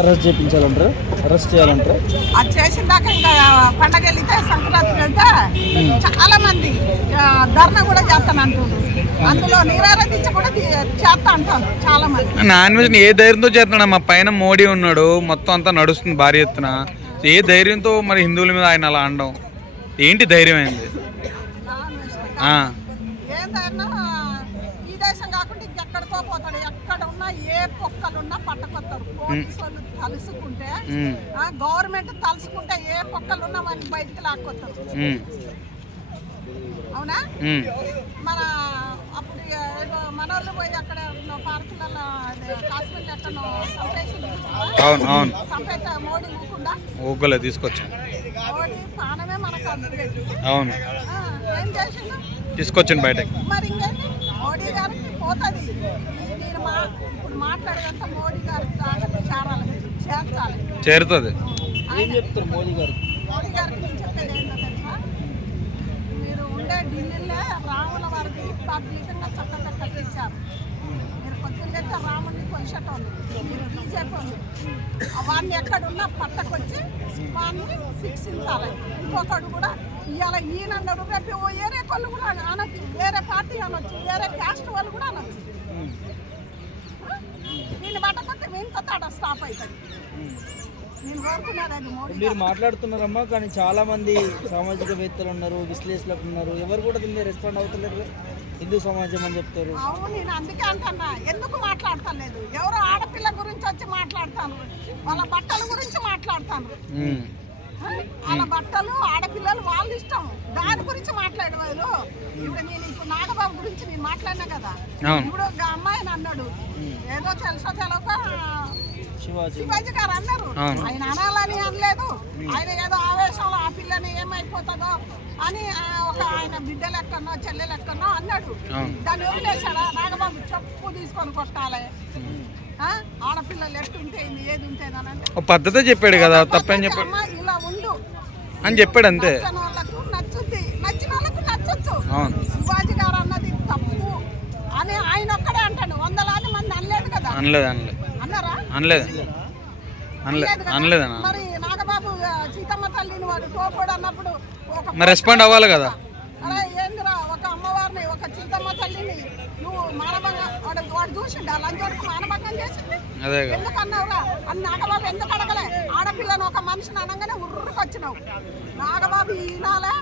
Arrest చేయించాలంటారు, arrest చేయాలంటారు. అది చేసిన దాకా ఇంకా పండగ వెళ్తే సంక్రాంతి వెళ్తే చాలా మంది ధర్నా కూడా చేస్తాను అంటున్నారు. అందులో నీరారదించ కూడా చేస్తా అంటాను చాలా మంది. నాన్ వెజ్ ఏ ధైర్యంతో చేస్తున్నాడు? మా పైన మోడీ ఉన్నాడు, మొత్తం అంతా నడుస్తుంది భారీ ఎత్తున. ఏ ధైర్యంతో మరి హిందువుల మీద ఆయన అలా అనడం ఏంటి? ధైర్యం అయింది ఏం ధైర్యం? ఈ దేశం కాకుండా ఇంకెక్కడికో పోతాడు. ఎక్కడ ఉన్నా ఏ పొక్కలున్నా పట్టకొస్తారు. పోలీసు వాళ్ళు తలుసుకుంటే, గవర్నమెంట్ తలుసుకుంటే ఏ పొక్కలున్నా మనకి బయటికి లాక్కొస్తారు. అవునా? మన అప్పుడు మనోళ్ళు పోయి అక్కడ పార్కులలో కాశ్మీర్ ఎక్కడ సంపేత మోడీ ఊకుండా తీసుకొచ్చాను. మోడీ పానమే మనకు అందుకు. అవును, ఏం చేసిండు? తీసుకొచ్చాను బయటకి. మరి ఇంకేంటి? మోడీ గారికి పోతుంది. నేను ఇప్పుడు మాట్లాడేదంతా మోడీ గారికి చేర్చాలి, చేరుతుంది. ఏం చెప్తారు మోడీ గారు? మోడీ గారికి నేను చెప్పేది ఏంటో తెలుసా? మీరు ఉండే ఢిల్లీలో రాముల వారికి పబ్లికంగా చక్కగా కట్టించారు. మీరు పొద్దున్న రాముడిని కొలిసేటోళ్ళు, మీరు బీజేపీ వాడిని ఎక్కడున్నా పట్టకొచ్చి వాడిని శిక్షించాలి. ఇంకొకడు కూడా ఇవాళ ఈయనన్నాడు, రేపు వేరే వాళ్ళు కూడా అనొచ్చు, వేరే పార్టీ అనొచ్చు, వేరే క్యాస్ట్ వాళ్ళు కూడా అనొచ్చు. దీన్ని పట్టకొస్తే ఇంత తేడా స్టాప్ అవుతుంది. నేను కోరుకున్నాను మోడీ. మీరు మాట్లాడుతున్నారమ్మా, కానీ చాలా మంది సామాజికవేత్తలు ఉన్నారు, విశ్లేషకులు ఉన్నారు, ఎవరు కూడా దీన్ని రెస్పాండ్ అవుతలేరు. హిందూ సమాజం అని చెప్తారు. అవును, నేను అందుకే అంటున్నా, ఎందుకు మాట్లాడతలేదు? ఎవరో ఆడపిల్ల గురించి వచ్చి మాట్లాడతాను, వాళ్ళ బట్టల గురించి మాట్లాడతాను. వాళ్ళ బట్టలు ఆడపిల్లలు వాళ్ళ ఇష్టం, దాని గురించి మాట్లాడేవాళ్ళు. ఇప్పుడు నాగబాబు గురించి నేను మాట్లాడినా కదా. ఇప్పుడు ఒక అమ్మాయిని అన్నాడు, ఏదో తెలుసో తెలవక శివాజీ గారు అన్నారు. ఆయన అనాలని అనలేదు, ఆయన ఏదో ఆవేశంలో ఆ పిల్లని ఏమైపోతుందో అని ఒక ఆయన బిడ్డ లెక్కనో చెల్లె లెక్కనో అన్నాడు. దాన్ని వదిలేశాడా? నాగబాబు చెప్పు తీసుకొని కొట్టాలి, ఆడపిల్లలు ఎట్టుంటేంది ఏది ఉంటేది అని అంటే పద్ధతి చెప్పాడు కదా, తప్పని చెప్పాడు. ఇలా ఉండు అని చెప్పాడు అంతే. వాళ్ళకు నచ్చుద్ది, నచ్చిన వాళ్ళకు నచ్చొచ్చు. శివాజీ గారు అన్నది తప్పు అని ఆయన ఒక్కడే అంటాడు, వందలాది మంది అనలేదు కదా. అన్నారా? అనలేదు. మరి నాగబాబు సీతమ్మ తల్లిని వాడు కోపడు అన్నప్పుడు రెస్పాండ్ అవ్వాలి కదా. అరే ఏందిరా, ఒక అమ్మవారిని ఒక సీతమ్మ తల్లిని నువ్వు మానభంగా వాడు చూసిండు, లంచోడికి మానభంగం చేసింది ఎందుకు అన్నావురా అని నాగబాబు ఎందుకు అడగలే? ఆడపిల్లను ఒక మనిషిని అనగానే ఉర్రుకు వచ్చినావు. నాగబాబు ఈనాలే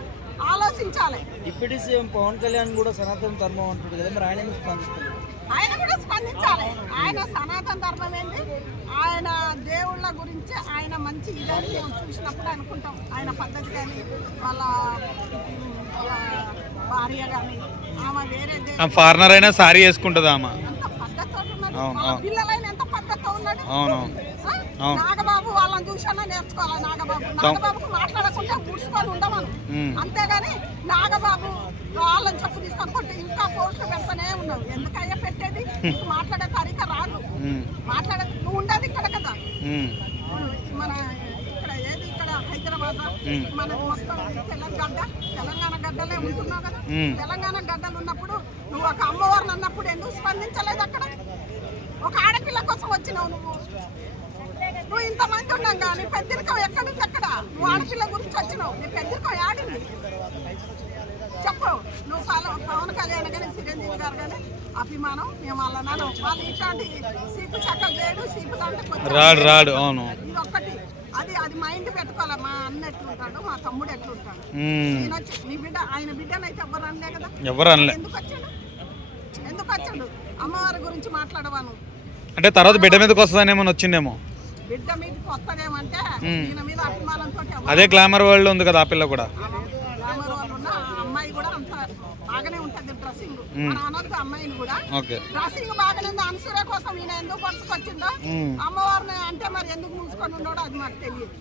ఆలోచించాలి. డిప్యూటీ సీఎం పవన్ కళ్యాణ్ కూడా సనాతన ధర్మం అంటాడు కదా, మరి ఆయన ఆయన కూడా స్పందించాలి. ఆయన సనాతన ధర్మం ఏంటి, ఆయన దేవుళ్ళ గురించి ఆయన మంచి ఇదని చూసినప్పుడు అనుకుంటాం. ఆయన పద్ధతి కానీ వాళ్ళ భార్య కానీ ఆమె వేరే ఫారినర్ అయినా సారీ వేసుకుంటుంది ఆమె, ఎంత పద్ధతితో ఉన్నది. పిల్లలైన ఎంత పద్ధతితో ఉన్నాడు. నాగబాబు వాళ్ళని చూసన్నా నేర్చుకోవాలి. నాగబాబుకు మాట్లాడకుండా కూర్చుకొని ఉండమను, అంతేగాని నాగబాబు వాళ్ళని చెప్పు తీసుకొని కొట్టి ఇంకా పోస్టులు పెడతానే ఉన్నావు. ఎందుకయ్యా పెట్టేది? మాట్లాడే తరీక రాదు. మాట్లాడే నువ్వు ఉండేది ఇక్కడ కదా, మన ఇక్కడ ఏది ఇక్కడ హైదరాబాద్, మన మొత్తం తెలంగాణ గడ్డలే ఉంటున్నావు కదా. తెలంగాణ గడ్డలు ఉన్నప్పుడు నువ్వు ఒక అమ్మవారిని అన్నప్పుడు ఎందుకు స్పందించలేదు? అక్కడ ఒక ఆడపిల్ల కోసం వచ్చినావు నువ్వు ఇంతమంది ఉన్నాం కానీ పెద్దరికం ఎక్కడుంది? అక్కడ నువ్వు ఆడపిల్ల గురించి వచ్చినావు, నీ పెద్దరికం ఆడింది చెప్పు. నువ్వు పవన్ కళ్యాణ్ కానీ చిరంజీవి గారు కానీ అభిమానం మేము వాళ్ళ వాళ్ళు ఇట్లాంటి సీపు చక్క చేయడు, సీపులు అంటే రాడు. అవును, ఇది ఒక్కటి. అది మైండ్ పెట్టుకోవాలి. మా అన్న ఎట్లుంటాడు, మా తమ్ముడు ఎట్లుంటాడు. నేను వచ్చి నీ బిడ్డ, ఆయన బిడ్డనైతే ఎవరు అనలే కదా. ఎందుకు వచ్చాడు? అమ్మవారి గురించి మాట్లాడవాను అంటే తర్వాత బిడ్డ మీదకి వస్తుందనేమో వచ్చిందేమో. బిడ్డ మీదకి వస్తుందేమంటే ఈయన మీద అభిమానంతో అదే గ్లామర్ వరల్డ్ ఉంది కదా ఆ పిల్ల కూడా. గ్లామర్ వాళ్ళు ఉన్న అమ్మాయి కూడా అంత బాగానే ఉంటది డ్రెస్సింగ్. మన అనొద్దు అమ్మాయిని కూడా, డ్రెస్సింగ్ బాగానే ఉంది. అనుసూయ కోసం ఈయన ఎందుకు పరుచుకొచ్చిందో, అమ్మవారిని అంటే మరి ఎందుకు మూసుకొని ఉన్నాడో అది మాకు తెలియదు.